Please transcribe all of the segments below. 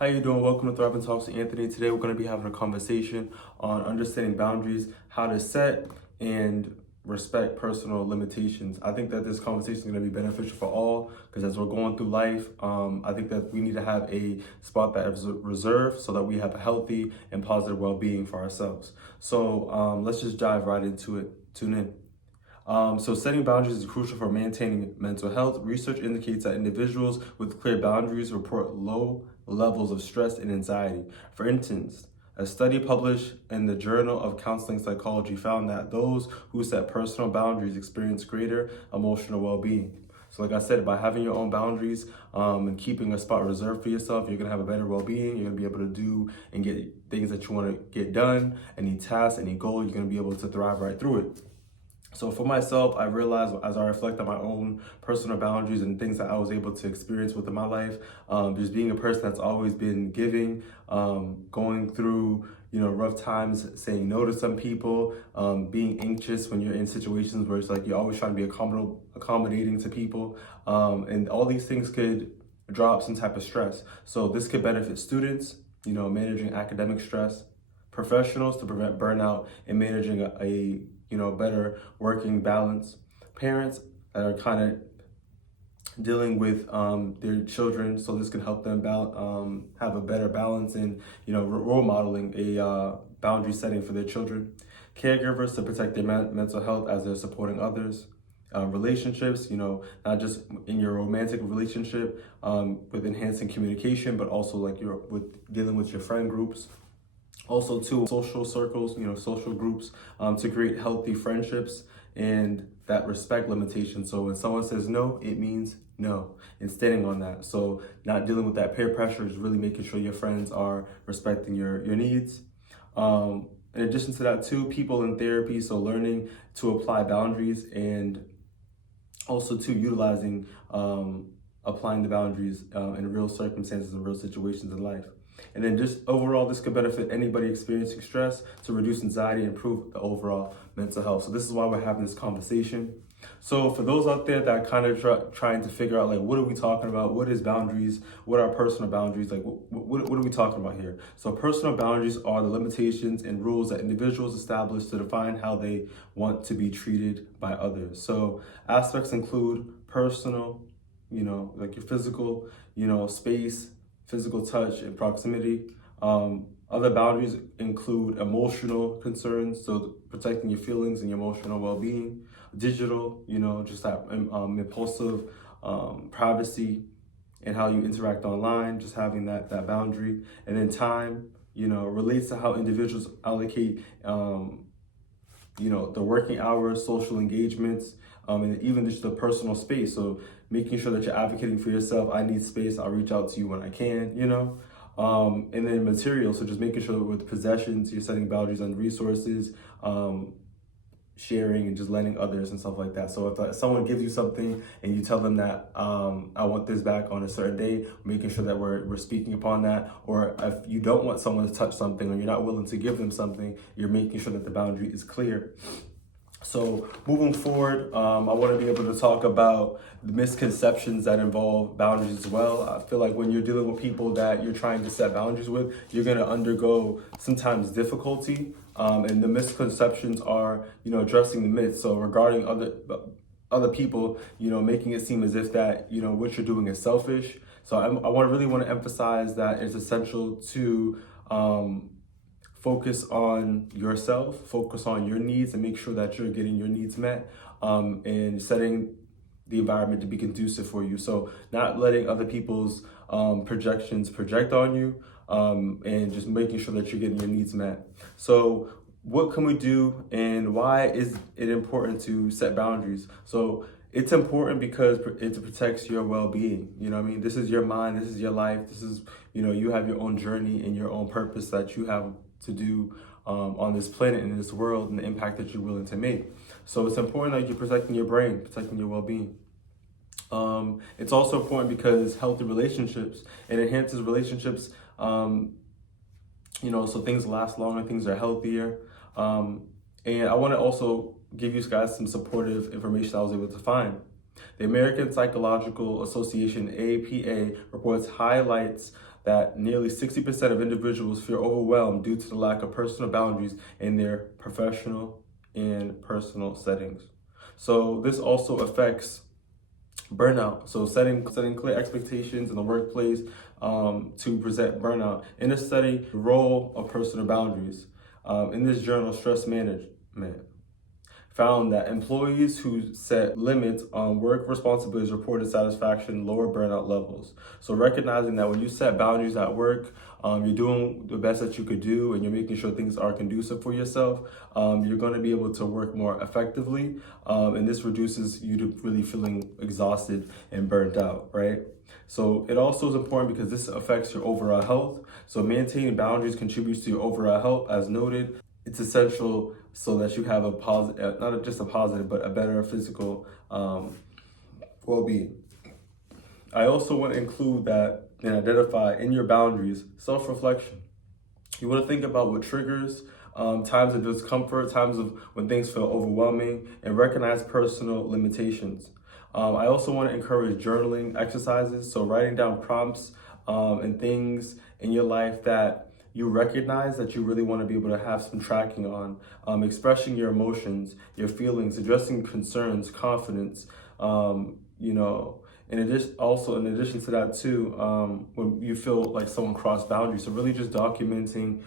How you doing? Welcome to Thrive and Talks with Anthony. Today we're going to be having a conversation on understanding boundaries, how to set and respect personal limitations. I think that this conversation is going to be beneficial for all because as we're going through life, I think that we need to have a spot that is reserved so that we have a healthy and positive well-being for ourselves. So let's just dive right into it. Tune in. So setting boundaries is crucial for maintaining mental health. Research indicates that individuals with clear boundaries report low levels of stress and anxiety. For instance, a study published in the Journal of Counseling Psychology found that those who set personal boundaries experience greater emotional well-being. So like I said, by having your own boundaries and keeping a spot reserved for yourself, you're going to have a better well-being. You're going to be able to do and get things that you want to get done, any task, any goal, you're going to be able to thrive right through it. So for myself, I realized as I reflect on my own personal boundaries and things that I was able to experience within my life, just being a person that's always been giving, going through, rough times, saying no to some people, being anxious when you're in situations where it's like you're always trying to be accommodating to people, and all these things could drop some type of stress. So this could benefit students, managing academic stress, professionals to prevent burnout and managing a better working balance, parents that are kind of dealing with their children, so this can help them have a better balance in role modeling a boundary setting for their children, caregivers to protect their mental health as they're supporting others, relationships, not just in your romantic relationship with enhancing communication, but also like with dealing with your friend groups. Also, too, social circles, social groups to create healthy friendships and that respect limitation. So when someone says no, it means no, and standing on that. So not dealing with that peer pressure is really making sure your friends are respecting your needs. In addition to that, too, people in therapy, so learning to apply boundaries and also, too, utilizing, applying the boundaries in real circumstances and real situations in life. And then just overall, this could benefit anybody experiencing stress to reduce anxiety and improve the overall mental health. So this is why we're having this conversation. So for those out there that are kind of trying to figure out, like, what are we talking about? What is boundaries? What are personal boundaries? Like, what are we talking about here? So personal boundaries are the limitations and rules that individuals establish to define how they want to be treated by others. So aspects include personal, like your physical, space, physical touch and proximity. Other boundaries include emotional concerns, so protecting your feelings and your emotional well-being. Digital, just that impulsive privacy and how you interact online, just having that boundary. And then time, relates to how individuals allocate, the working hours, social engagements, and even just the personal space. So making sure that you're advocating for yourself. I need space. I'll reach out to you when I can, and then material. So just making sure that with possessions, you're setting boundaries on resources, sharing and just letting others and stuff like that. So if someone gives you something and you tell them that I want this back on a certain day, making sure that we're speaking upon that. Or if you don't want someone to touch something or you're not willing to give them something, you're making sure that the boundary is clear. So moving forward, I want to be able to talk about the misconceptions that involve boundaries as well. I feel like when you're dealing with people that you're trying to set boundaries with, you're going to undergo sometimes difficulty. And the misconceptions are, addressing the myths. So regarding other people, making it seem as if that, what you're doing is selfish. So I really want to emphasize that it's essential to focus on yourself, focus on your needs, and make sure that you're getting your needs met, and setting the environment to be conducive for you. So not letting other people's projections project on you, and just making sure that you're getting your needs met. So what can we do and why is it important to set boundaries? So it's important because it protects your well-being. This is your mind, this is your life, this is, you have your own journey and your own purpose that you have to do on this planet and in this world and the impact that you're willing to make. So it's important that you're protecting your brain, protecting your well-being. It's also important because healthy relationships, it enhances relationships, so things last longer, things are healthier. And I want to also give you guys some supportive information I was able to find. The American Psychological Association, APA, reports highlights that nearly 60% of individuals feel overwhelmed due to the lack of personal boundaries in their professional and personal settings. So this also affects burnout. So setting clear expectations in the workplace to present burnout. In this study, the role of personal boundaries. In this journal, Stress Management found that employees who set limits on work responsibilities reported satisfaction, lower burnout levels. So recognizing that when you set boundaries at work, you're doing the best that you could do and you're making sure things are conducive for yourself, you're going to be able to work more effectively. And this reduces you to really feeling exhausted and burnt out, right? So it also is important because this affects your overall health. So maintaining boundaries contributes to your overall health, as noted. It's essential so that you have a positive, not just a positive, but a better physical well-being. I also want to include that and identify in your boundaries self-reflection. You want to think about what triggers times of discomfort, times of when things feel overwhelming, and recognize personal limitations. I also want to encourage journaling exercises, so writing down prompts and things in your life that you recognize that you really want to be able to have some tracking on, expressing your emotions, your feelings, addressing concerns, confidence, in addition to that too, when you feel like someone crossed boundaries, so really just documenting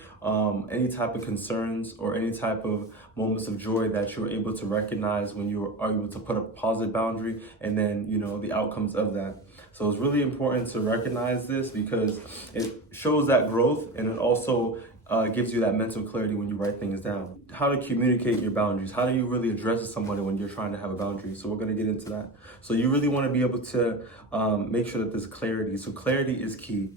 any type of concerns or any type of moments of joy that you're able to recognize when you are able to put a positive boundary, and then the outcomes of that. So it's really important to recognize this because it shows that growth, and it also gives you that mental clarity when you write things down. How to communicate your boundaries. How do you really address somebody when you're trying to have a boundary? So we're going to get into that. So you really want to be able to make sure that there's clarity. So clarity is key,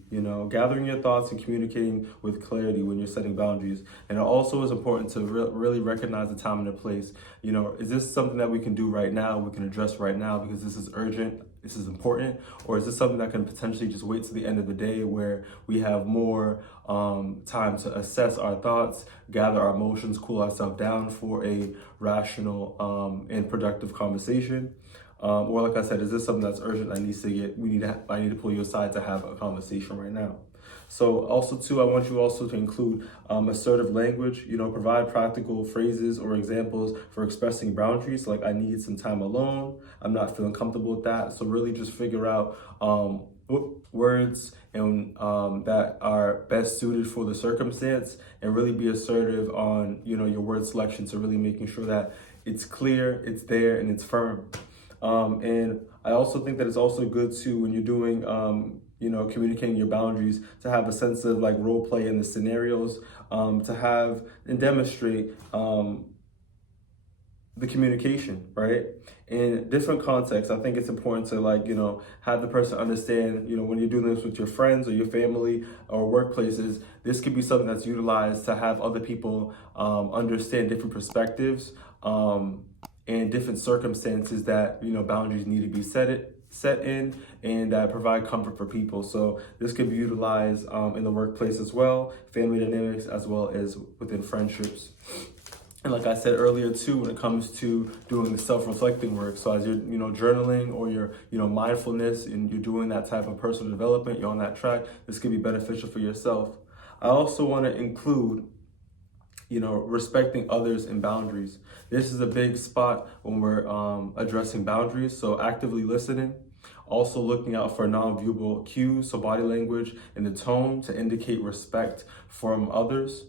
gathering your thoughts and communicating with clarity when you're setting boundaries. And it also is important to really recognize the time and the place. Is this something that we can do right now? We can address right now because this is urgent. This is important, or is this something that can potentially just wait to the end of the day where we have more time to assess our thoughts, gather our emotions, cool ourselves down for a rational and productive conversation? Or like I said, is this something that's urgent? I need to pull you aside to have a conversation right now. So also too, I want you also to include assertive language, provide practical phrases or examples for expressing boundaries, like I need some time alone, I'm not feeling comfortable with that. So really just figure out words and that are best suited for the circumstance, and really be assertive on, your word selection, so really making sure that it's clear, it's there, and it's firm. And I also think that it's also good to, when you're doing communicating your boundaries, to have a sense of like role play in the scenarios, to have and demonstrate the communication, right? In different contexts, I think it's important to have the person understand, when you're doing this with your friends or your family or workplaces, this could be something that's utilized to have other people understand different perspectives and different circumstances that, boundaries need to be set in and that provide comfort for people. So this could be utilized in the workplace as well, family dynamics, as well as within friendships. And like I said earlier too, when it comes to doing the self-reflecting work, so as you're, journaling or your, mindfulness, and you're doing that type of personal development, you're on that track, this could be beneficial for yourself. I also want to include respecting others and boundaries. This is a big spot when we're addressing boundaries. So actively listening, also looking out for non-verbal cues, so body language and the tone to indicate respect from others.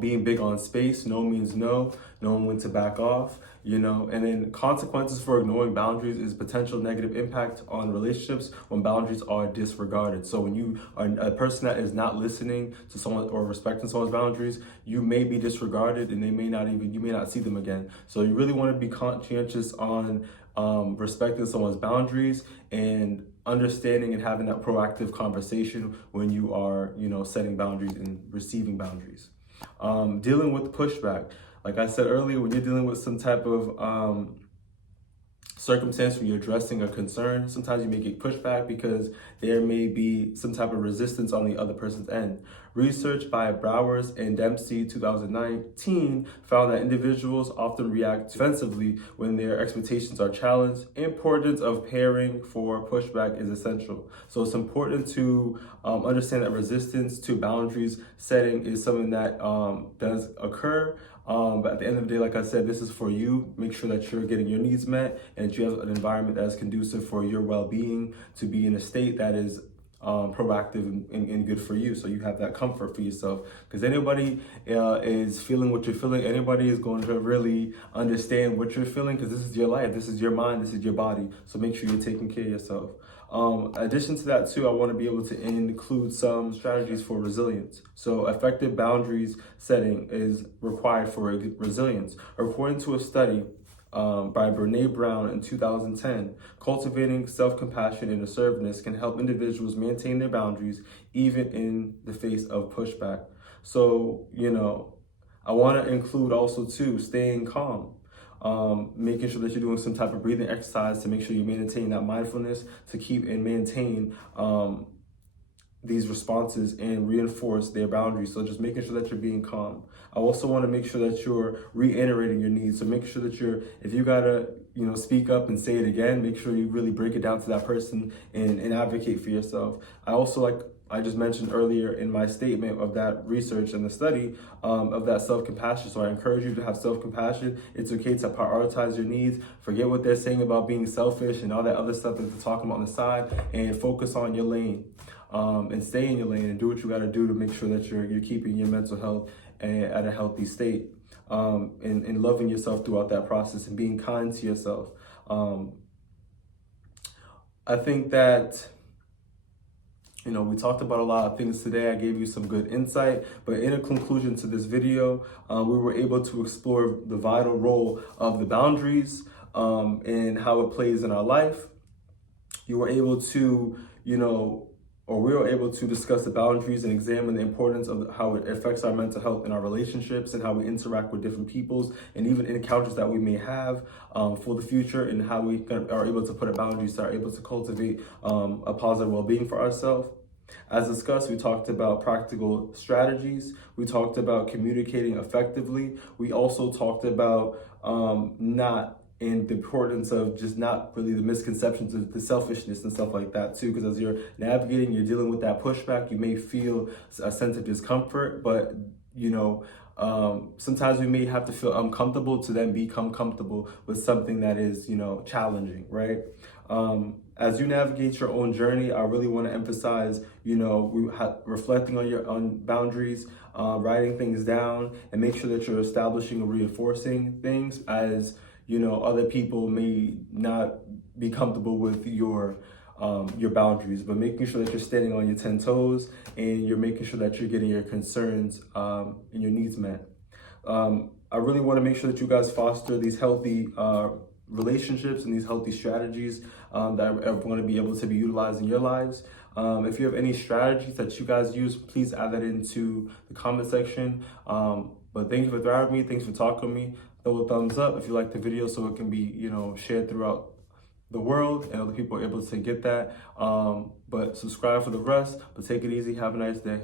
Being big on space, no means no, knowing when to back off, and then consequences for ignoring boundaries is potential negative impact on relationships when boundaries are disregarded. So when you are a person that is not listening to someone or respecting someone's boundaries, you may be disregarded, and you may not see them again. So you really want to be conscientious on respecting someone's boundaries and understanding and having that proactive conversation when you are, setting boundaries and receiving boundaries. Dealing with pushback. Like I said earlier, when you're dealing with some type of circumstance where you're addressing a concern, sometimes you may get pushback because there may be some type of resistance on the other person's end. Research by Browers and Dempsey 2019 found that individuals often react defensively when their expectations are challenged. Importance of preparing for pushback is essential. So it's important to understand that resistance to boundaries setting is something that does occur. But at the end of the day, like I said, this is for you. Make sure that you're getting your needs met and that you have an environment that is conducive for your well-being, to be in a state that is proactive and good for you, so you have that comfort for yourself. Because anybody is feeling what you're feeling, anybody is going to really understand what you're feeling, because this is your life, this is your mind, this is your body. So make sure you're taking care of yourself. In addition to that too, I want to be able to include some strategies for resilience. So effective boundaries setting is required for resilience. According to a study by Brene Brown in 2010, cultivating self-compassion and assertiveness can help individuals maintain their boundaries even in the face of pushback. So, I want to include also too, staying calm. Making sure that you're doing some type of breathing exercise to make sure you maintain that mindfulness, to keep and maintain these responses and reinforce their boundaries. So just making sure that you're being calm. I also want to make sure that you're reiterating your needs. So make sure that if you gotta, speak up and say it again, make sure you really break it down to that person and advocate for yourself. I also, like I just mentioned earlier in my statement of that research and the study of that self-compassion. So I encourage you to have self-compassion. It's okay to prioritize your needs. Forget what they're saying about being selfish and all that other stuff that they're talking about on the side, and focus on your lane. And stay in your lane and do what you got to do to make sure that you're keeping your mental health at a healthy state, and loving yourself throughout that process and being kind to yourself. I think that, we talked about a lot of things today. I gave you some good insight, but in a conclusion to this video, we were able to explore the vital role of the boundaries and how it plays in our life. You were able to, we were able to discuss the boundaries and examine the importance of how it affects our mental health and our relationships and how we interact with different peoples and even encounters that we may have for the future, and how we are able to put a boundaries, so are able to cultivate a positive well-being for ourselves. As discussed, we talked about practical strategies. We talked about communicating effectively. We also talked about and the importance of just not really the misconceptions of the selfishness and stuff like that too, because as you're navigating, you're dealing with that pushback, you may feel a sense of discomfort, but sometimes we may have to feel uncomfortable to then become comfortable with something that is, challenging, right? As you navigate your own journey, I really want to emphasize, reflecting on your own boundaries, writing things down, and make sure that you're establishing and reinforcing things, as other people may not be comfortable with your boundaries, but making sure that you're standing on your 10 toes and you're making sure that you're getting your concerns and your needs met. I really want to make sure that you guys foster these healthy relationships and these healthy strategies that are going to be able to be utilized in your lives. If you have any strategies that you guys use, please add that into the comment section. But thank you for thriving with me. Thanks for talking to me. Throw a thumbs up if you like the video, so it can be, shared throughout the world and other people are able to get that. But subscribe for the rest. But take it easy. Have a nice day.